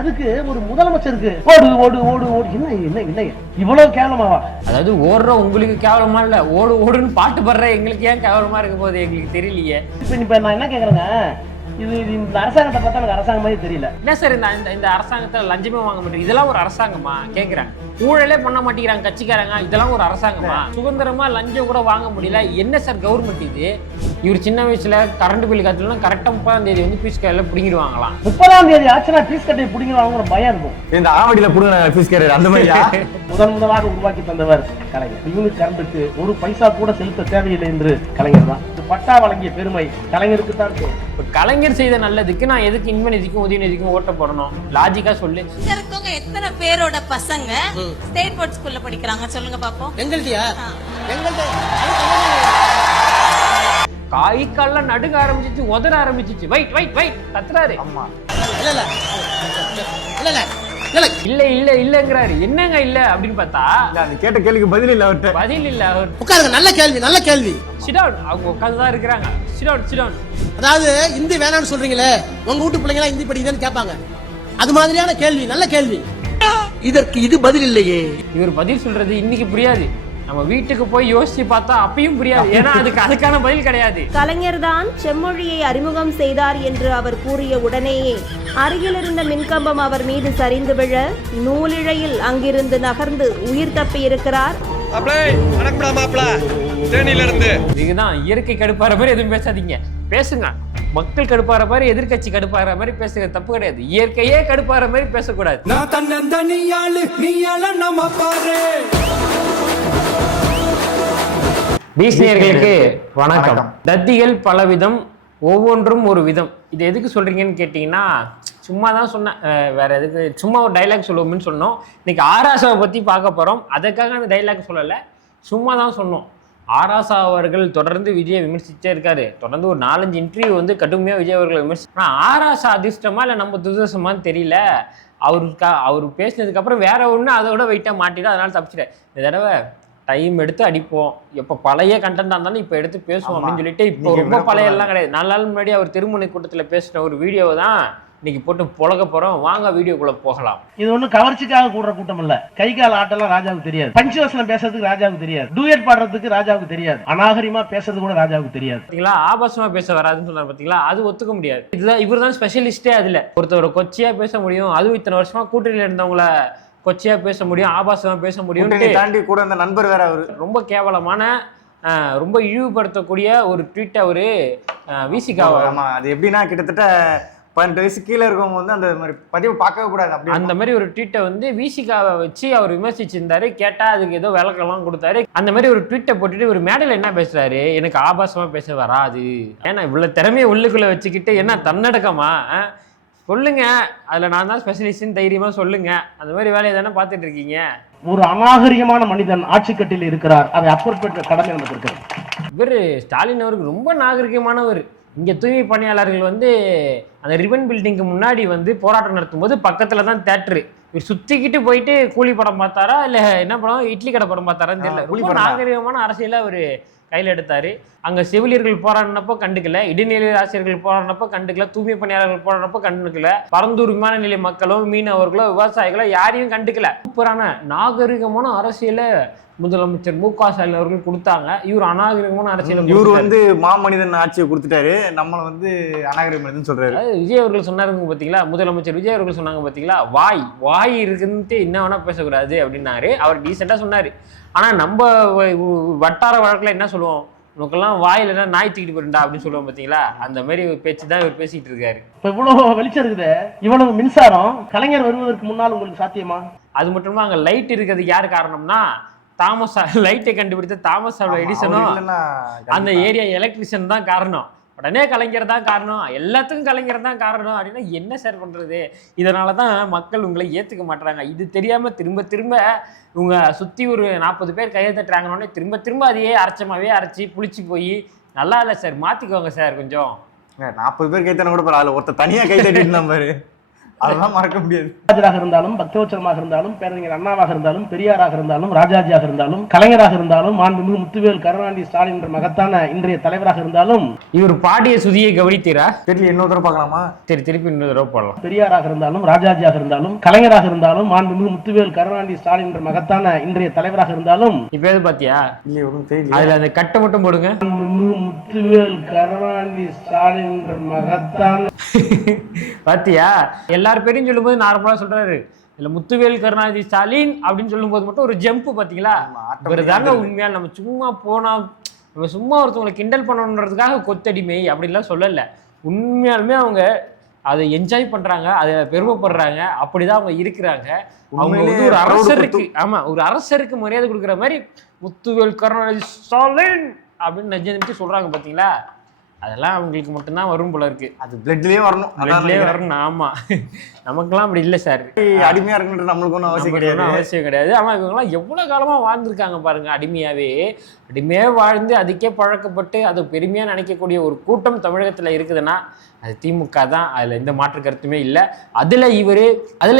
அதுக்கு ஒரு முதலமைச்சருக்கு ஓடு ஓடு ஓடு ஓடு என்ன என்ன என்ன இவ்வளவு கேவலமாவா? அதாவது ஓடுற உங்களுக்கு கேவலமா இல்ல, ஓடு ஓடுன்னு பாட்டு பாடுற எங்களுக்கு ஏன் கேவலமா இருக்க போகுது எங்களுக்கு தெரியலையே. இப்ப நான் என்ன கேக்குறேங்க, இது இந்த அரசாங்கத்தை பார்த்தா எனக்கு அரசாங்கம் மாதிரி தெரியல. என்ன சார் இந்த அரசாங்கத்துல லஞ்சமே வாங்க மாட்டேங்குது, இதெல்லாம் ஒரு அரசாங்கமா கேக்குறேன். ஊழலே பண்ண மாட்டேங்கிறாங்க கட்சிக்காரங்க, இதெல்லாம் ஒரு அரசாங்கமா? சுதந்திரமா லஞ்சம் கூட வாங்க முடியல, என்ன சார் கவர்மெண்ட் இது? இவர் சின்ன வயசுல கரண்ட் பில் காத்துல கரெக்டா 30ஆம் தேதி வந்து பீஸ் கையில பிடிங்கிடுவாங்களாம். 30ஆம் தேதி ஆச்சுன்னா பீஸ் கட்டை பிடிங்கிடுவாங்க பயம் இருக்கும். இந்த ஆவடியில புடுங்க பீஸ் கேரியர் அந்த மாதிரியா? முதலாக உருவாக்கி தந்தவர் கலைஞர். யூனிட் கரண்ட்டுக்கு ஒரு பைசா கூட செலுத்த தேவையில்லை என்று கலைஞர் தான். பட்டா வழங்கிய பெருமை கலைஞருக்கு தான். கலைஞர் செய்த நல்லதுக்கு நான் எதுக்கு இன்மநிதிக்கும் உதயநிதிக்கும் ஓட்ட போடணும்? லாஜிக்கா சொல்லு. இருக்கவங்க எத்தனை பேரோட பசங்க ஸ்டேட் போர்ட் ஸ்கூல்ல படிக்கிறாங்க சொல்லுங்க பாப்போம். எங்கள்தியா கை கால்லாம் நடுங்க ஆரம்பிச்சிச்சு, உதற ஆரம்பிச்சிச்சு. வெயிட் வெயிட் வெயிட் கத்துறாரு. ஆமா இல்ல இல்ல இல்ல இல்ல இல்ல இல்ல இல்லங்கிறாரு. என்னங்க இல்ல அப்படின்னு பார்த்தா நீ கேட்ட கேள்விக்கு பதில் இல்ல அவர்கிட்ட. பதில் இல்ல. அவர் உட்காருங்க. நல்ல கேள்வி நல்ல கேள்வி. சிடவுன். அவங்க உட்காந்துதான் இருக்கிறாங்க. Sit down sit down. அதாவது இந்தி வேணாம்னு சொல்றீங்களே, உங்க வீட்டு பிள்ளைங்களா இந்தி படிக்குதுன்னு கேட்பாங்க. அது மாதிரியான கேள்வி, நல்ல கேள்வி. இதற்கு இது பதில் இல்லையே. இவர் பதில் சொல்றது இன்னைக்கு புரியாது, நம்ம வீட்டுக்கு போய் யோசிச்சு பார்த்தா அப்பயும் புரியாது. ஏன்னா அதுக்கான பதில் கிடையாது. கலைஞர் தான் செம்மொழியை அறிமுகம் செய்தார் என்று அவர் கூறிய உடனேயே அருகில் இருந்த மின்கம்பம் அவர் மீது சரிந்து விழ நூலிழையில் அங்கிருந்து நகர்ந்து உயிர் தப்பி இருக்கிறார். இதுதான் இயற்கை கடுப்பாற மாதிரி எதுவும் பேசாதீங்க, பேசுங்க. மக்கள் கடுப்பாற மாதிரி எதிர்கட்சி கடுப்பாற மாதிரி பேசுங்க, தப்பு கிடையாது. இயற்கையே கடுப்பாற மாதிரி பேசக்கூடாது. பீஸ்னியர்களுக்கு வணக்கம். தத்திகள் பலவிதம், ஒவ்வொன்றும் ஒரு விதம். இது எதுக்கு சொல்றீங்கன்னு கேட்டீங்கன்னா, சும்மா தான் சொன்னேன், வேற எதுக்கு, சும்மா ஒரு டைலாக் சொல்லுவோம்னு சொன்னோம். இன்னைக்கு ஆராசாவை பத்தி பார்க்க போறோம். அதுக்காக அந்த டைலாக் சொல்லலை, சும்மா தான் சொன்னோம். ஆராசா அவர்கள் தொடர்ந்து விஜயை விமர்சிச்சே இருக்காரு. தொடர்ந்து ஒரு 4-5 இன்டர்வியூ வந்து கடுமையாக விஜய் அவர்களை விமர்சி. ஆனால் ஆராசா அதிர்ஷ்டமா இல்லை நம்ம துரதிர்ஷ்டமான்னு தெரியல. அவர் பேசினதுக்கு அப்புறம் வேற ஒன்று அதோட வெயிட்டாக மாட்டிடும், அதனால தப்பிச்சிட்டேன். இந்த தடவை டைம் எடுத்து அடிப்போம். எப்போ பழைய கண்டென்ட்டாக இருந்தாலும் இப்போ எடுத்து பேசுவோம் அப்படின்னு சொல்லிட்டு, இப்போ ரொம்ப பழைய எல்லாம் கிடையாது. 4 நாள் முன்னாடி அவர் திருமுனை கூட்டத்தில் பேசின ஒரு வீடியோவை தான் இன்னைக்கு போட்டு புழக போறோம். வாங்க வீடியோக்குள்ள போகலாம். இது ஒண்ணு கவர்ச்சிக்காக கூடுற கூட்டம் இல்ல. கை கால் ஆட்டெல்லாம் ராஜாவுக்கு தெரியாது. பஞ்சவசனம் பேசுறதுக்கு ராஜாவுக்கு தெரியாது. டூயட் பாடுறதுக்கு ராஜாவுக்கு தெரியாது. அநாகரிகமா பேசுறது கூட ராஜாவுக்கு தெரியாது. பாத்தீங்களா, ஆபாசமா பேச வராதுன்னு சொன்னார் பாத்தீங்களா, அது ஒத்துக்க முடியாது. இதுதான் இவர் தான் ஸ்பெஷலிஸ்டே. அதுல ஒருத்தர் கொச்சியா பேச முடியும், அதுவும் இத்தனை வருஷமா கூட்டணியில இருந்தவங்கள கொச்சியா பேச முடியும், ஆபாசமா பேச முடியும். தாண்டி கூட அந்த நண்பர் வேற அவரு. ரொம்ப கேவலமான, ரொம்ப இழிவுபடுத்தக்கூடிய ஒரு ட்வீட் அவரு விசிகா. ஆமா, அது எப்படின்னா கிட்டத்தட்ட 18 வயசு கீழே இருக்கவங்க வந்து அந்த மாதிரி பதிவு பார்க்கவே கூடாது. அப்படி அந்த மாதிரி ஒரு ட்வீட்டை வந்து விசிகாவை வச்சு அவர் விமர்சிச்சிருந்தாரு. கேட்டா அதுக்கு ஏதோ விளக்கெல்லாம் கொடுத்தாரு. அந்த மாதிரி ஒரு ட்வீட்டை போட்டுட்டு ஒரு மேடையில் என்ன பேசுறாரு, எனக்கு ஆபாசமா பேச வராது. ஏன்னா இவ்வளவு திறமையை உள்ளுக்குள்ள வச்சுக்கிட்டு என்ன தன்னடக்கமா சொல்லுங்க, அதுல நான் தான் ஸ்பெஷலிஸ்ட்னு தைரியமா சொல்லுங்க. அந்த மாதிரி வேலையை தானே பார்த்துட்டு இருக்கீங்க. ஒரு அநாகரிகமான மனிதன் ஆட்சி கட்டில் இருக்கிறார், அதை அப்புறப்பட்ட கடமை நமக்கு இருக்கிறது. இவர் ஸ்டாலின் அவருக்கு ரொம்ப நாகரிகமானவர். இங்கே தூய்மை பணியாளர்கள் வந்து அந்த ரிபன் பில்டிங்க்கு முன்னாடி வந்து போராட்டம் நடத்தும் போது பக்கத்தில் தான் தேட்டரு. இவர் சுற்றிக்கிட்டு போயிட்டு கூலி படம் பார்த்தாரா இல்லை என்ன படம், இட்லி கடை படம் பார்த்தாரான்னு தெரியல. ரொம்ப நாகரிகமான அரசியலை அவர் கையில் எடுத்தார். அங்கே செவிலியர்கள் போராடினப்போ கண்டுக்கல, இடைநிலை ஆசிரியர்கள் போராடினப்போ கண்டுக்கல, தூய்மை பணியாளர்கள் போராடினப்போ கண்டுக்கல, பரந்தூர் விமான நிலைய மக்களோ மீனவர்களோ விவசாயிகளோ யாரையும் கண்டுக்கல. சூப்பரான நாகரிகமான அரசியலை முதலமைச்சர் மு.க. ஸ்டாலின் அவர்கள் கொடுத்தாங்க. இவர் அநாகரிகமான அரசியல். இவர் வந்து மாமனிதன் ஆட்சியை கொடுத்துட்டாரு, நம்மளை வந்து அநாகரிக மனிதன் சொல்றாரு. விஜய் அவர்கள் சொன்னாருங்க பாத்தீங்களா, முதலமைச்சர் விஜய் அவர்கள் சொன்னாங்க பாத்தீங்களா, வாய் இருக்குன்ட்டு என்ன வேணா பேசக்கூடாது அப்படின்னாரு. அவர் டீசெண்டா சொன்னாரு. ஆனா நம்ம வட்டார வழக்குல என்ன சொல்லுவோம், உனக்கெல்லாம் வாயில நாய் தூக்கிட்டு போயிருந்தா அப்படின்னு சொல்லுவோம் பாத்தீங்களா, அந்த மாதிரி பேச்சு தான் இவர் பேசிட்டு இருக்காரு. இப்ப இவ்வளவு வெளிச்சம் இருக்குது, இவ்வளவு மின்சாரம் கலைஞர் வருவதற்கு முன்னால் உங்களுக்கு சாத்தியமா? அது மட்டுமா, அங்க லைட் இருக்கிறதுக்கு யாரு காரணம்னா, தாமஸ் லைட்டை கண்டுபிடித்த தாமஸ் ஆல்வா எடிசனும் அந்த ஏரியா எலக்ட்ரிஷியன் தான் காரணம். உடனே கலைஞர் தான் காரணம், எல்லாத்துக்கும் கலைஞர் தான் காரணம் அப்படின்னா என்ன சார் பண்றது? இதனால தான் மக்கள் உங்களை ஏற்றுக்க மாட்டுறாங்க. இது தெரியாம திரும்ப திரும்ப இவங்க சுற்றி ஒரு 40 பேர் கையை தட்டுறாங்கன்னே திரும்ப திரும்ப அதையே அரைச்சமாவே அரைச்சி புளிச்சு போய் நல்லா இல்லை சார், மாற்றிக்கோங்க சார் கொஞ்சம். 40 பேர் கைத்தன கூட அதில் ஒருத்தர் தனியாக கை தட்டிட்டு பாரு, அதெல்லாம் மறக்க முடியாது. ராஜராக இருந்தாலும், பக்தவச்சலமாக இருந்தாலும், பேரறிஞர் அண்ணாவாக இருந்தாலும், பெரியாராக இருந்தாலும், ராஜாஜியாக இருந்தாலும், கலைஞராக இருந்தாலும், மாண்புமிகு முத்துவேல் கருணாநிதி ஸ்டாலின் என்ற மகத்தான இன்றைய தலைவராக இருந்தாலும், இவர் பாடிய சுதியை கவனித்தீரா? தெரியல, இன்னொரு தடவை பார்க்கலாமா? சரி, திருப்பி இன்னொரு தடவை போடலாம். பெரியாராக இருந்தாலும், ராஜாஜியாக இருந்தாலும், கலைஞராக இருந்தாலும், மாண்புமிகு முத்துவேல் கருணாநிதி ஸ்டாலின் என்ற மகத்தான இன்றைய தலைவராக இருந்தாலும், இப்ப எது பாத்தியா? இல்லையே, ஒன்றும் தெரியல. அதுல அந்த கட்டை மட்டும் போடுங்க. மாண்புமிகு முத்துவேல் கருணாநிதி ஸ்டாலின் என்ற மகத்தான பாத்தியா? எல்லார் பேரையும் சொல்லும்போது நார்மலா சொல்றாரு, இல்ல முத்துவேல் கருணாநிதி ஸ்டாலின் அப்படின்னு சொல்லும்போது மட்டும் ஒரு ஜம்ப் பாத்தீங்களா? இவருதாங்க உண்மையா. நம்ம சும்மா போனா, நம்ம சும்மா ஒருத்தவங்களை கிண்டல் பண்ணணுன்றதுக்காக கொத்தடிமை அப்படின்லாம் சொல்லல. உண்மையாலுமே அவங்க அதை என்ஜாய் பண்றாங்க, அதை பெருமைப்படுறாங்க, அப்படிதான் அவங்க இருக்கிறாங்க. அவங்க வந்து ஒரு அரசருக்கு, ஆமா, ஒரு அரசருக்கு மரியாதை கொடுக்குற மாதிரி முத்துவேல் கருணாநிதி ஸ்டாலின் அப்படின்னு நெஞ்சு சொல்றாங்க பாத்தீங்களா? அதெல்லாம் அவங்களுக்கு மட்டும்தான் வரும் போல இருக்கு. அது பிளட்லயே வரணும், பிளட்லயே வரணும். ஆமா, நமக்கெல்லாம் அப்படி இல்லை சார். அடிமையா இருக்குன்ற நம்மளுக்கு ஒன்றும் அவசியம் கிடையாது. ஆமா, இவங்கெல்லாம் எவ்வளவு காலமா வாழ்ந்திருக்காங்க பாருங்க. அடிமையா வாழ்ந்து அதுக்கே பழக்கப்பட்டு அதை பெருமையா நினைக்கக்கூடிய ஒரு கூட்டம் தமிழகத்துல இருக்குதுன்னா அது திமுக தான். அதுல எந்த மாற்று கருத்துமே இல்லை. அதுல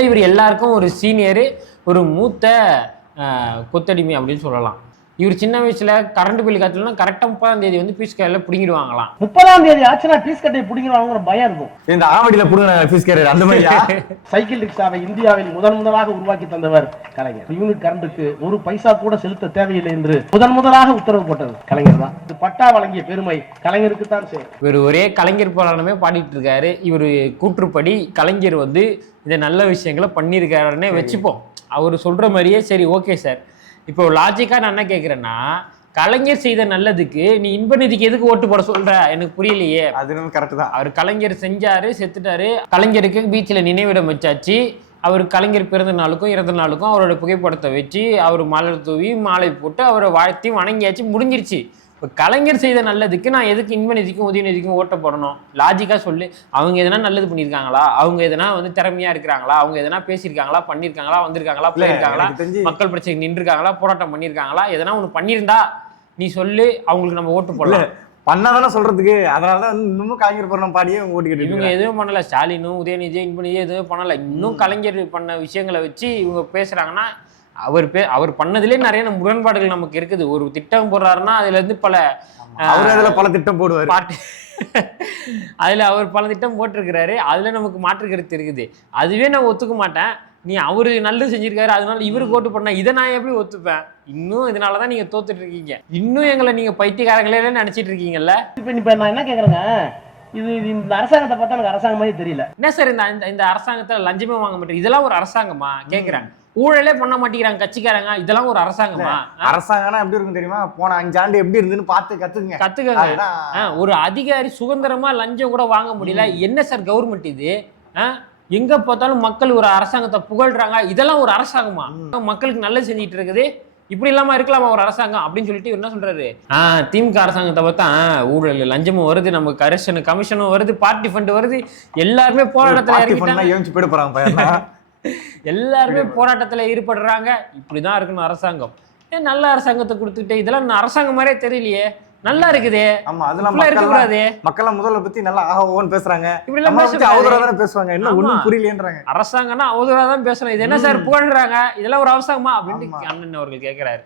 இவர் எல்லாருக்கும் ஒரு சீனியரு, ஒரு மூத்த கொத்தடிமை அப்படின்னு சொல்லலாம். இவர் சின்ன வயசுல கரண்ட் பில் காத்துலன்னா கரெக்டா 30ஆம் தேதி வந்து பீஸ் கேர்ல பிடிங்கிடுவாங்களாம். 30ஆம் தேதி ஆச்சுன்னா பீஸ் கட்டை பிடிங்கிடுவாங்கிற பயம் இருக்கும். இந்த ஆவடியில புடுங்க பீஸ் கேர் அந்த மாதிரியா? சைக்கிள் ரிக்ஷாவை இந்தியாவில் முதலாக உருவாக்கி தந்தவர் கலைஞர். யூனிட் கரண்ட்டுக்கு ஒரு பைசா கூட செலுத்த தேவையில்லை என்று முதலாக உத்தரவு போட்டது கலைஞர் தான். பட்டா வழங்கிய பெருமை கலைஞருக்கு தான் சேரும். இவர் ஒரே கலைஞர் போராட்டமே பாடிட்டு இருக்காரு. இவர் கூற்றுப்படி கலைஞர் வந்து இந்த நல்ல விஷயங்களை பண்ணியிருக்காருன்னே வச்சுப்போம். அவர் சொல்ற மாதிரியே சரி, ஓகே சார். இப்போ லாஜிக்கா நான் என்ன கேட்கிறேன்னா, கலைஞர் செய்த நல்லதுக்கு நீ இன்ப நிதிக்கு எதுக்கு ஓட்டு போட சொல்ற? எனக்கு புரியலையே. அது கரெக்ட் தான். அவர் கலைஞர் செஞ்சாரு, செத்துட்டாரு. கலைஞருக்கு பீச்சில் நினைவிடம் வச்சாச்சு. அவர் கலைஞர் பிறந்த நாளுக்கும் இறந்த நாளுக்கும் அவரோட புகைப்படத்தை வச்சு அவர் மலர் தூவி மாலை போட்டு அவரை வாழ்த்தி வணங்கியாச்சு, முடிஞ்சிருச்சு. இப்போ கலைஞர் செய்த நல்லதுக்கு நான் எதுக்கு இன்ப நிதிக்கும் உதயநிதிக்கும் ஓட்ட போடணும்? லாஜிக்கா சொல்லு. அவங்க எதனா நல்லது பண்ணியிருக்காங்களா? அவங்க எதனா வந்து திறமையா இருக்கிறாங்களா? அவங்க எதனா பேசியிருக்காங்களா, பண்ணியிருக்காங்களா, வந்திருக்காங்களா, போயிருக்காங்களா, மக்கள் பிரச்சனை நின்றுருக்காங்களா, போராட்டம் பண்ணியிருக்காங்களா? எதனா ஒன்று பண்ணியிருந்தா நீ சொல்லு, அவங்களுக்கு நம்ம ஓட்டு போடலாம். பண்ணாதானே சொல்றதுக்கு. அதனாலதான் இன்னமும் கலைஞர் போறோம் பாடியே ஓட்டுக்கிட்டு இவங்க எதுவும் பண்ணல. ஸ்டாலினும் உதயநிதியும் இன்ப நிதியும் எதுவும் பண்ணல. இன்னும் கலைஞர் பண்ண விஷயங்களை வச்சு இவங்க பேசுறாங்கன்னா அவர் பண்ணதுலேயே நிறைய முரண்பாடுகள் நமக்கு இருக்குது. ஒரு திட்டம் போடுறாருன்னா அதுல இருந்து பல திட்டம் போடுவார். அதுல அவர் பல திட்டம் போட்டிருக்கிறாரு. அதுல நமக்கு மாற்று கருத்து இருக்குது. அதுவே நான் ஒத்துக்க மாட்டேன். நீ அவரு நல்லது செஞ்சிருக்காரு அதனால இவருக்கு ஓட்டு பண்ண, இதை நான் எப்படி ஒத்துப்பேன்? இன்னும் இதனாலதான் நீங்க தோத்துட்டு இருக்கீங்க. இன்னும் எங்களை நீங்க பைத்தியக்காரங்களே நினைச்சிட்டு இருக்கீங்கல்ல. இப்ப நான் என்ன கேக்குறேங்க, இது இந்த அரசாங்கத்தை பார்த்தா எனக்கு அரசாங்கம் மாதிரி தெரியல. என்ன சார் இந்த அரசாங்கத்துல லஞ்சமே வாங்க மாட்டேன், இதெல்லாம் ஒரு அரசாங்கமா கேக்குறாங்க. ஊழலே பண்ண மாட்டேங்கிறாங்க கட்சிக்காரங்க, இதெல்லாம் ஒரு அரசாங்கமா? அரசாங்கம்னா எப்படி இருக்கும் தெரியுமா? போன 5 ஆண்டு எப்படி இருந்துன்னு பார்த்து கத்துக்கங்க. ஒரு அதிகாரி சுதந்திரமா லஞ்சம் கூட வாங்க முடியல. என்ன சார் கவர்மெண்ட் இது? எங்க பார்த்தாலும் மக்கள் ஒரு அரசாங்கத்தை புகழ்றாங்க, இதெல்லாம் ஒரு அரசாங்கமா? மக்களுக்கு நல்லது செஞ்சுட்டு இருக்குது, இப்படி இல்லாம இருக்கலாமா ஒரு அரசாங்கம் அப்படின்னு சொல்லிட்டு என்ன சொல்றாரு? திமுக அரசாங்கத்தை பார்த்தா ஊழல் லஞ்சமும் வருது, நமக்கு கமிஷனும் வருது, பார்ட்டி ஃபண்ட் வருது, எல்லாருமே போராட்டத்துல எல்லாருமே போராட்டத்துல ஈடுபடுறாங்க. இப்படிதான் இருக்கணும் அரசாங்கம். நல்ல அரசாங்கத்தை கொடுத்துட்டு இதெல்லாம் அரசாங்கம் மாதிரியே தெரியலையே. நல்லா இருக்குதே. ஆமா, அதெல்லாம் மக்கள் முதல்ல பத்தி நல்லா ஆஹோன்னு பேசுறாங்க. பேசுவாங்க. என்ன ஒண்ணும் புரியலன்றாங்க. அரசாங்கம்னா அவதூறாதான் பேசணும். இது என்ன சார் புகழ்றாங்க, இதெல்லாம் ஒரு அவசாங்கமா அப்படின்னு அண்ணன் அவர்கள் கேட்கிறாரு.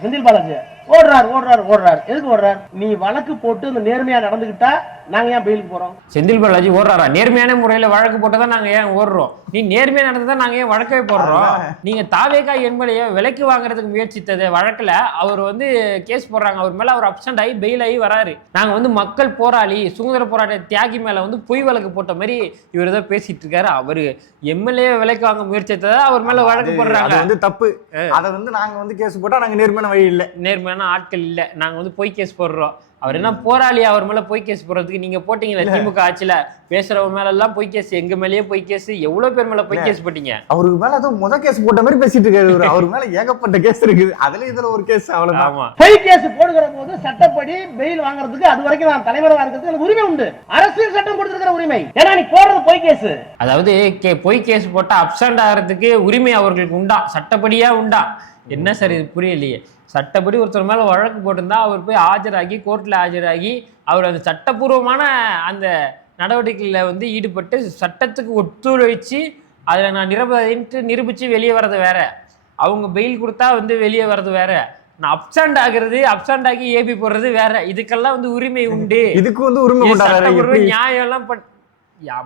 செந்தில் பாலாஜி ஓடுறாரு. எதுக்கு ஓடுறாரு? நீ வழக்கு போட்டு இந்த நேர்மையா நடந்துகிட்டா நாங்க ஏன் பெயிலுக்கு போறோம்? செந்தில் பாலாஜி ஓடுறாரா? நேர்மையான முறையில வழக்கு போட்டதான் நாங்க ஏன் ஓடுறோம்? நீ நேர்மையா நடந்ததா நாங்க ஏன் வழக்கவே போடுறோம்? நீங்க தாவேகா எம்எல்ஏ விலைக்கு வாங்குறதுக்கு முயற்சித்தது வழக்குல அவர் வந்து கேஸ் போடுறாங்க. அவர் மேல அவர் அப்சண்ட் ஆகி பெயில் ஆகி வராரு. நாங்க வந்து மக்கள் போராளி சுதந்திர போராட்ட தியாகி மேல வந்து பொய் வழக்கு போட்ட மாதிரி இவர் தான் பேசிட்டு இருக்காரு. அவரு எம்எல்ஏ விலைக்கு வாங்க முயற்சித்ததை அவர் மேல வழக்கு போடுறாங்க. அது வந்து தப்பு. அதை வந்து நாங்க வந்து கேஸ் போட்டா நாங்க நேர்மையான வழி இல்ல, நேர்மையான ஆட்கள் இல்ல, நாங்க வந்து பொய் கேஸ் போடுறோம். அவர் என்ன போராளி? அவர் மேல பொய் கேஸ் போடுறதுக்கு நீங்க போட்டீங்களா? திமுக ஆட்சியில பேசுறவங்க மேல எல்லாம் பொய் கேஸ், எங்க மேலேயே பொய் கேஸ், எவ்வளவு பேர் மேல பொய் கேஸ் போட்டீங்க? அவருக்கு மேல அதுவும் முத கேஸ் போட்ட மாதிரி பேசிட்டு இருக்காரு. அவர் மேல ஏகப்பட்ட கேஸ் இருக்குது. அதுல இதுல ஒரு கேஸ் அவ்வளவுதான். பொய் கேஸ் போடுகிற போது சட்டப்படி பெயில் வாங்குறதுக்கு அது வரைக்கும் நான் தலைவராக இருக்கிறதுக்கு எனக்கு உரிமை உண்டு. அரசியல் சட்டம் கொடுத்திருக்கிற உரிமை. ஏன்னா நீ போடுறது பொய் கேஸ். அதாவது பொய் கேஸ் போட்டா அப்சண்ட் ஆகிறதுக்கு உரிமை அவர்களுக்கு உண்டா? சட்டப்படியா உண்டா? என்ன சார் இது புரியலையே. சட்டப்படி ஒருத்தர் மேல வழக்கு போட்டிருந்தா அவர் போய் ஆஜராகி கோர்ட்ல ஆஜராகி அவர் அந்த சட்டப்பூர்வமான அந்த நடவடிக்கையில் வந்து ஈடுபட்டு சட்டத்துக்கு ஒத்துழைச்சு அதில் நான் நிரூபித்து வெளியே வர்றது வேற, அவங்க பெயில் கொடுத்தா வந்து வெளியே வர்றது வேற, நான் அப்சண்ட் ஆகுறது, அப்சண்ட் ஆகி ஏபி போடுறது வேற. இதுக்கெல்லாம் வந்து உரிமை உண்டு. இதுக்கு வந்து உரிமை நியாயம் எல்லாம்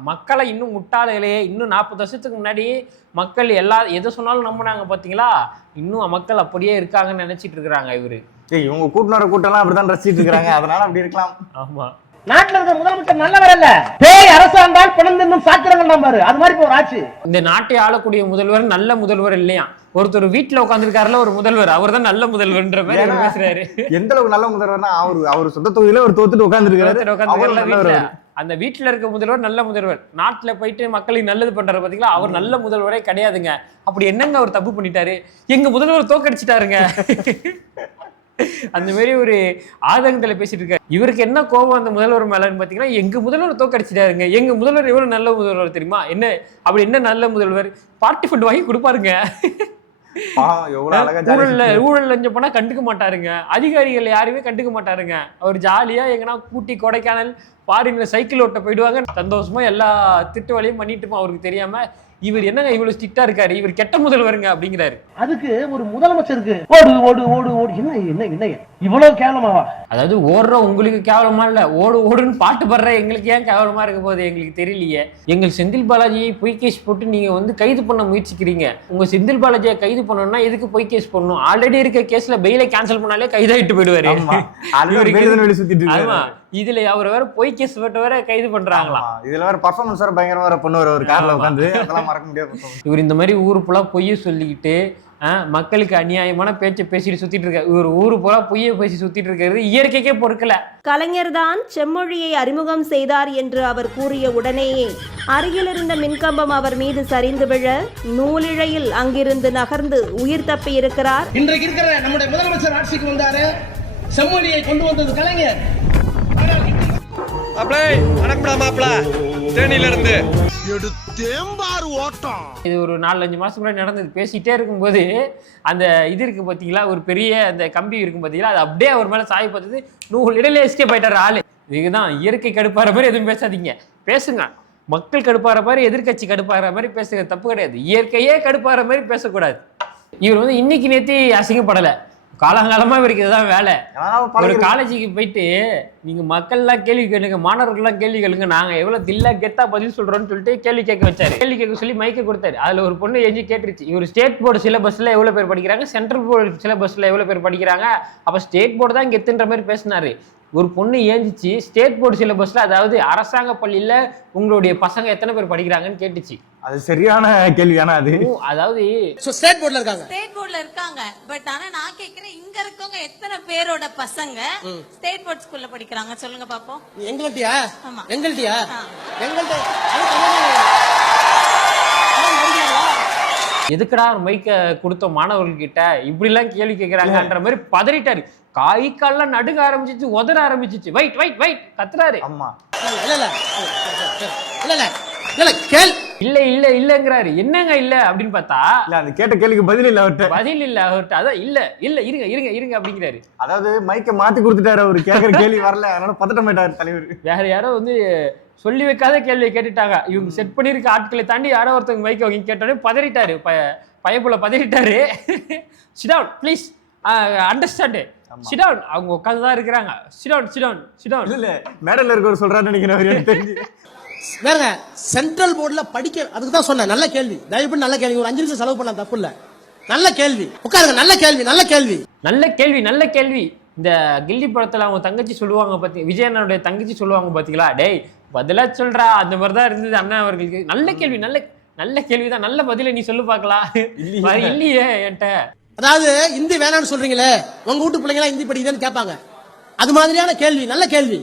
மக்களை இன்னும் முட்டாளைகளே. இன்னும் 40 வருஷத்துக்கு முன்னாடி மக்கள் எதை சொன்னாலும் நம்பினாங்க பாத்தீங்களா? இன்னும் மக்கள் அப்படியே இருக்காங்கன்னு நினைச்சிட்டு இருக்கிறாங்க. இவங்க கூட்டினோட கூட்டம்லாம் அப்படிதான் ரசிச்சிட்டு இருக்காங்க. அதனால அப்படி இருக்கலாம். ஆமா, நாட்டுல இருக்க முதலமைச்சர் நல்லவர் அல்ல, பேய் அரசாண்டால் பிணந்திருந்தும் சாத்திரங்கள் தான் பாரு. அது மாதிரி ஒரு ஆட்சி. இந்த நாட்டை ஆளக்கூடிய முதல்வர் நல்ல முதல்வர் இல்லையா? ஒருத்தர் வீட்டுல உட்காந்துருக்காருல ஒரு முதல்வர், அவர் தான் நல்ல முதல்வர்ன்ற மாதிரி பேசுறாரு. எந்த அளவுக்கு நல்ல முதல்வர்னா அவர் சொந்த தொகுதியில ஒரு தோத்துட்டு உட்காந்துருக்காரு. அந்த வீட்டுல இருக்க முதல்வர் நல்ல முதல்வர். நாட்டுல போயிட்டு மக்களுக்கு நல்லது பண்றாரு பாத்தீங்களா? அவர் நல்ல முதல்வரே கிடையாதுங்க. அப்படி என்னங்க அவர் தப்பு பண்ணிட்டாரு? எங்க முதல்வர் தோக்கடிச்சிட்டாருங்க. அந்த மாதிரி ஒரு ஆதங்கத்துல பேசிட்டு இருக்காரு. இவருக்கு என்ன கோபம் அந்த முதல்வர் மேலன்னு பாத்தீங்கன்னா, எங்க முதல்வர் தோக்கடிச்சிட்டாருங்க. எங்க முதல்வர் எவ்வளவு நல்ல முதல்வர் தெரியுமா? என்ன அப்படி என்ன நல்ல முதல்வர்? பார்ட்டி ஃபண்ட் வாங்கி கொடுப்பாருங்க. ஊழல் லஞ்சம் பண்ணா கண்டுக்க மாட்டாருங்க. அதிகாரிகள் யாருமே கண்டுக்க மாட்டாருங்க. அவர் ஜாலியா எங்கன்னா கூட்டி கொடைக்கானல் ஃபாரின்ல சைக்கிள் ஓட்ட போயிடுவாங்க. சந்தோஷமா எல்லா திட்டு வேலையும் பண்ணிட்டு அவருக்கு தெரியாம இவர் என்னங்க இவ்வளவு ஸ்ட்ரிக்டா இருக்காரு, இவர் கெட்ட முதல்வருங்க அப்படிங்கிறாரு. அதுக்கு ஒரு முதலமைச்சருக்கு ஓடு ஓடு ஓடு ஓடு என்ன என்ன என்ன இவ்வளவு கேவலமாவா? அதாவது ஓடுற உங்களுக்கு கேவலமா இல்ல, ஓடு ஓடுன்னு பாட்டு பாடுற எங்களுக்கு ஏன் கேவலமா இருக்க போகுது எங்களுக்கு தெரியலையே. எங்கள் செந்தில் பாலாஜியை பொய் கேஸ் போட்டு நீங்க வந்து கைது பண்ண முயற்சிக்கிறீங்க. உங்க செந்தில் பாலாஜியை கைது பண்ணணும்னா எதுக்கு பொய் கேஸ் பண்ணணும்? ஆல்ரெடி இருக்க கேஸ்ல பெயிலை கேன்சல் பண்ணாலே கைதாயிட்டு போயிடுவாரு. ஆமா, இதுல அவர் வேற பொய் கேஸ் போட்டு வேற கைது பண்றாங்களா? இதுல வேற பர்ஃபார்மன்ஸ் வேற பயங்கரமா வேற பண்ணுவார் ஒரு கார்ல உட்கார்ந்து. அதெல்லாம் மறக்க முடியாது. இவர் இந்த மாதிரி ஊரு புலா பொய்ய சொல்லிக்கிட்டு மக்களுக்கு அநியாயமான பேச்சை பேசிட்டு சுத்திட்டு இருக்காரு. இவர் ஊரு போல பொய்ய பேசி சுத்திட்டு இருக்கிறது இயற்கைக்கே பொறுக்கல. கலைஞர் தான் செம்மொழியை அறிமுகம் செய்தார் என்று அவர் கூறிய உடனேயே அருகில் இருந்த மின்கம்பம் அவர் மீது சரிந்து விழ நூலிழையில் அங்கிருந்து நகர்ந்து உயிர் தப்பி இருக்கிறார். இன்றைக்கு இருக்கிற நம்முடைய முதலமைச்சர் ஆட்சிக்கு வந்தாரு, செம்மொழியை கொண்டு வந்தது கலைஞர். இது ஒரு 4-5 மாசம் முன்னாடி நடந்தது. பேசிட்டே இருக்கும்போது அந்த இது இருக்கு பாத்தீங்களா, ஒரு பெரிய அந்த கம்பி இருக்கும் பாத்தீங்களா, அது அப்படியே அவர் மேல சாய் பார்த்தது. இடையில எஸ்கேப் ஆயிட்டாரு ஆளு. இதுதான் இயற்கை கடுப்பாற மாதிரி எதுவும் பேசாதீங்க, பேசுங்க. மக்கள் கடுப்பாற மாதிரி, எதிர்கட்சி கடுப்பாற மாதிரி பேசுங்க, தப்பு கிடையாது. இயற்கையே கடுப்பாற மாதிரி பேசக்கூடாது. இவர் வந்து இன்னைக்கு நேத்தி அசிங்கப்படலை, காலங்காலமா இவருக்கு இதுதான் வேலை. ஒரு காலேஜுக்கு போயிட்டு நீங்க மக்கள்லாம் கேள்வி கேளுங்க, மாணவர்கள்லாம் கேள்வி கேளுங்க, நாங்க எவ்வளவு தில்லா கெத்தா பதில் சொல்றோம்னு சொல்லிட்டு கேள்வி கேட்க வச்சாரு. கேள்வி கேட்க சொல்லி மைக்க கொடுத்தாரு. அதுல ஒரு பொண்ணு எஞ்சி கேட்டுருச்சு, இவர் ஸ்டேட் போர்டு சிலபஸ்ல எவ்வளவு பேர் படிக்கிறாங்க, சென்ட்ரல் போர்டு சிலபஸ்ல எவ்வளவு பேர் படிக்கிறாங்க, அப்ப ஸ்டேட் போர்டு தான் கெத்துன்ற மாதிரி பேசினாரு. ஒரு பொண்ணு ஏஞ்சிச்சு, ஸ்டேட் போர்டு சிலபஸ்ல, அதாவது அரசாங்க பள்ளியில உங்களுடைய பசங்க எத்தனை பேர் படிக்கிறாங்கன்னு கேட்டுச்சு. அது சரியான கேள்வியானா? அது அதாவது ஸ்டேட் போர்டுல இருக்காங்க, ஸ்டேட் போர்டுல இருக்காங்க. பட் ஆனா நான் கேக்குறேன், இங்க இருக்கவங்க எத்தனை பேரோட பசங்க ஸ்டேட் போர்ட் ஸ்கூல்ல படிக்கிறாங்க சொல்லுங்க பாப்போம். எங்கள்ட்டியா? ஆமா, எங்கள்ட்டியா? எதுக்கடா மைக்க கொடுத்த மாணவர்கள்கிட்ட இப்படி எல்லாம் கேள்வி கேட்கிறாங்கன்ற மாதிரி பதறிட்டாரு. கை கால்லாம் நடுங்க ஆரம்பிச்சிச்சு, உதற ஆரம்பிச்சிச்சு. வைட் வைட் வைட் கத்துறாரு. ஆமா, இல்ல இல்ல இல்லங்கிறாரு. என்னங்க இல்ல அப்படின்னு பார்த்தா அது கேட்ட கேள்விக்கு பதில் இல்ல அவர்கிட்ட. பதில் இல்ல அவர்கிட்ட. அதான் இல்ல இல்ல இருங்க இருங்க இருங்க அப்படிங்கிறாரு. அதாவது மைக்க மாத்தி கொடுத்துட்டாரு, அவரு கேட்கற கேள்வி வரல, அதனால பதட்டமாயிட்டாரு தலைவர். வேற யாரோ வந்து சொல்லி வைக்காத கேள்வியை கேட்டுட்டாங்க. இவங்க செட் பண்ணிருக்க ஆட்களை தாண்டி யாரோ ஒருத்தவங்க மைக்க வாங்கி கேட்டோடனே பதறிட்டாரு. பயப்புல பதறிட்டாரு. Sit down please, understand, sit down. அவங்க உட்கார்ந்துதான் இருக்கிறாங்க. Sit down sit down sit down. இல்ல மேடல்ல இருக்கவர் சொல்றாருன்னு நினைக்கிறேன். வேற சென்ட்ரல் போர்டுல படிக்க, அதுக்கு தான் சொன்னேன். நல்ல கேள்வி, தயவுபண்ணி நல்ல கேள்வி. ஒரு 5 நிமிஷம் செலவு பண்ணலாம், தப்பு இல்ல. நல்ல கேள்வி, உட்காருங்க. நல்ல கேள்வி நல்ல கேள்வி நல்ல கேள்வி நல்ல கேள்வி. இந்த கில்லி படத்துல அவங்க தங்கச்சி சொல்லுவாங்க பாத்தீங்க, விஜயனுடைய தங்கச்சி சொல்லுவாங்க பாத்தீங்களா, டேய் பதிலா சொல்றா, அந்த மாதிரிதான் இருந்தது அண்ணா அவர்களுக்கு. நல்ல கேள்வி நல்ல நல்ல கேள்விதான், நல்ல பதில நீ சொல்லு பாக்கலாம். இல்லையே என்கிட்ட. அதாவது இந்தி வேணாம்னு சொல்றீங்களே, உங்க வீட்டு பிள்ளைங்க எல்லாம் இந்தி படிக்குதுன்னு கேட்பாங்க. அது மாதிரியான கேள்வி, நல்ல கேள்வி.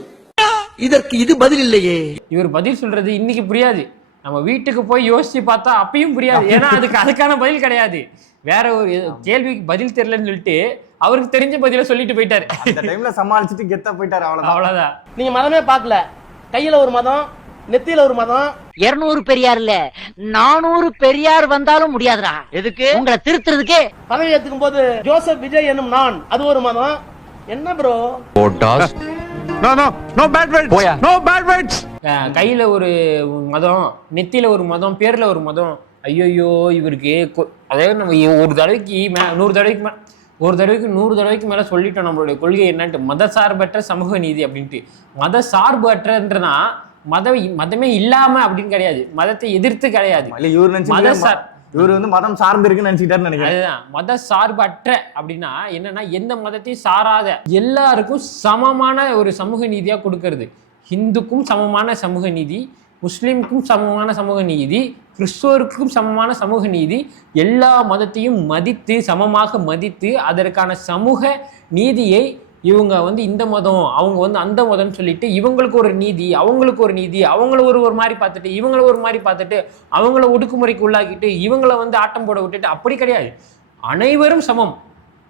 இதற்கு இது பதில் இல்லையே. இவர் பதில் சொல்றது இன்னைக்கு புரியாது, நம்ம வீட்டுக்கு போய் யோசிச்சு பார்த்தா அப்பயும் புரியாது. ஏன்னா அதுக்கான பதில் கிடையாது. வேற ஒரு கேள்விக்கு பதில் தெரியலன்னு சொல்லிட்டு அவருக்கு தெரிஞ்ச பதில சொல்லிட்டு போயிட்டாரு. அந்த டைம்ல சமாளிச்சுட்டு கெத்தா போயிட்டாரு. அவ்வளவுதான். நீங்க மதமே பார்க்கல, கையில ஒரு மதம், நெத்தியில ஒரு மதம். 200 பெரியார் இல்ல 400 பெரியார் வந்தாலும் முடியாதுடா. எதுக்கு? உங்களை திருத்துறதுக்கே. பதவி ஏத்துக்கும் போது ஜோசப் விஜய் என்னும் நான், அது ஒரு மதம். என்ன ப்ரோ? கையில ஒரு மதம், நெத்தியில ஒரு மதம், பேர்ல ஒரு மதம். ஐயோ இவருக்கு அதாவது நம்ம ஒரு தடவைக்கு 100 தடவைக்கு மேல சொல்லிட்டோம் நம்மளுடைய கொள்கை என்னன்ட்டு, மத சார்பற்ற சமூக நீதி அப்படின்ட்டு. மத சார்பற்றன்றனா மதமே இல்லாம அப்படின்னு கிடையாது, மதத்தை எதிர்த்து கிடையாது. இவர் வந்து மதம் சார்ந்து இருக்குன்னு நினைச்சிட்டாருன்னு நினைக்கிறேன். அதுதான் மத சார்பற்ற அப்படின்னா என்னன்னா, எந்த மதத்தையும் சாராத எல்லாருக்கும் சமமான ஒரு சமூக நீதியா கொடுக்கறது. ஹிந்துக்கும் சமமான சமூக நீதி, முஸ்லிமுக்கும் சமமான சமூக நீதி, கிறிஸ்துவருக்கும் சமமான சமூக நீதி, எல்லா மதத்தையும் மதித்து சமமாக மதித்து அதற்கான சமூக நீதியை இவங்க வந்து இந்த மதம் அவங்க வந்து அந்த மதம்னு சொல்லிட்டு இவங்களுக்கு ஒரு நீதி அவங்களுக்கு ஒரு நீதி, அவங்கள ஒரு மாதிரி பார்த்துட்டு இவங்கள ஒரு மாதிரி பார்த்துட்டு அவங்கள ஒடுக்குமுறைக்கு உள்ளாக்கிட்டு இவங்கள வந்து ஆட்டம் போட விட்டுட்டு அப்படி கிடையாது. அனைவரும் சமம்.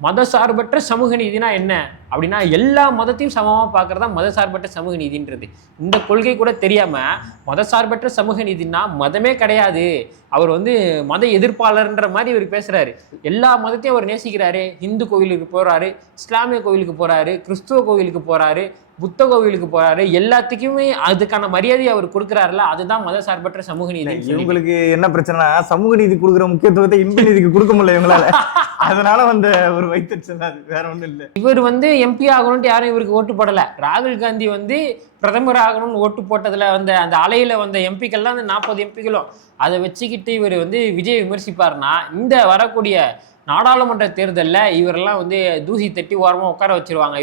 மத சார்பற்ற சமூக நீதினா என்ன அப்படின்னா, எல்லா மதத்தையும் சமமா பார்க்கறதா மத சார்பற்ற சமூக நீதின்றது. இந்த கொள்கை கூட தெரியாம மத சார்பற்ற சமூக நீதினா மதமே கிடையாது, அவர் வந்து மத எதிர்ப்பாளர்ன்ற மாதிரி இவர் பேசுறாரு. எல்லா மதத்தையும் அவர் நேசிக்கிறாரு. இந்து கோவிலுக்கு போறாரு, இஸ்லாமிய கோவிலுக்கு போறாரு, கிறிஸ்துவ கோவிலுக்கு போறாரு, புத்த கோவிலுக்கு போறாரு. எல்லாத்துக்குமே அதுக்கான மரியாதையை அவர் கொடுக்குறாருல, அதுதான் மத சார்பற்ற சமூக நீதி. இவங்களுக்கு என்ன பிரச்சனைனா, சமூக நீதி கொடுக்குற முக்கியத்துவத்தை இந்து நீதிக்கு கொடுக்க முடியல இவங்களால. அதனால வந்து ஒரு வைத்தறிச்சல், அது வேற ஒண்ணும் இல்லை. இவர் வந்து எம்பி ஆகணும்ட்டு யாரும் இவருக்கு ஓட்டு போடல. ராகுல் காந்தி வந்து பிரதமர் ஆகணும்னு ஓட்டு போட்டதுல வந்து அந்த அலையில வந்த எம்பிக்கள்லாம் அந்த 40 எம்பிக்களும் அதை வச்சுக்கிட்டு இவர் வந்து விஜய் விமர்சிப்பார்னா, இந்த வரக்கூடிய நாடாளுமன்ற தேர்தலில் இவரெல்லாம் வந்து தூசி தட்டி ஓரமாக உட்கார வச்சிருவாங்க.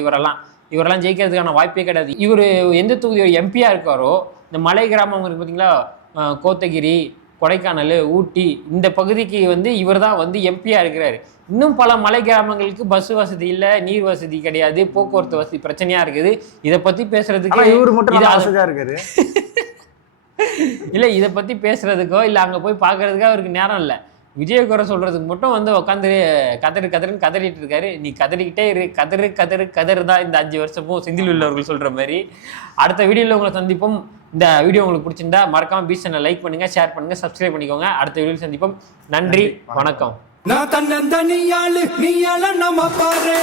இவரெல்லாம் ஜெயிக்கிறதுக்கான வாய்ப்பே கிடையாது. இவர் எந்த தொகுதி எம்பியா இருக்காரோ, இந்த மலை கிராமம் இருக்கு பார்த்தீங்களா, கோத்தகிரி, கொடைக்கானல், ஊட்டி, இந்த பகுதிக்கு வந்து இவர் தான் வந்து எம்பியா இருக்கிறாரு. இன்னும் பல மலை கிராமங்களுக்கு பஸ் வசதி இல்லை, நீர் வசதி கிடையாது, போக்குவரத்து வசதி பிரச்சனையா இருக்குது. இதை பத்தி பேசுறதுக்கு இவரு மட்டும் வசதியா இருக்காரு. இல்லை, இதை பத்தி பேசுறதுக்கோ இல்லை அங்கே போய் பார்க்கறதுக்கோ அவருக்கு நேரம் இல்லை. விஜய் குறை சொல்றதுக்கு மட்டும் வந்து உட்காந்து கதறுன்னு கதறிட்டு இருக்காரு. நீ கதறிக்கிட்டே இரு, கதறு தான் இந்த 5 வருஷமும் செந்தில் உள்ளவர்கள் சொல்ற மாதிரி. அடுத்த வீடியோவில் உங்களை சந்திப்போம். இந்த வீடியோ உங்களுக்கு பிடிச்சிருந்தா மறக்காம பீச் சேனலை லைக் பண்ணுங்க, ஷேர் பண்ணுங்க, சப்ஸ்கிரைப் பண்ணிக்கோங்க. அடுத்த வீடியோவில் சந்திப்போம். நன்றி, வணக்கம். நான் தன்னந்தனியாளு நீ நம்ம பாரு.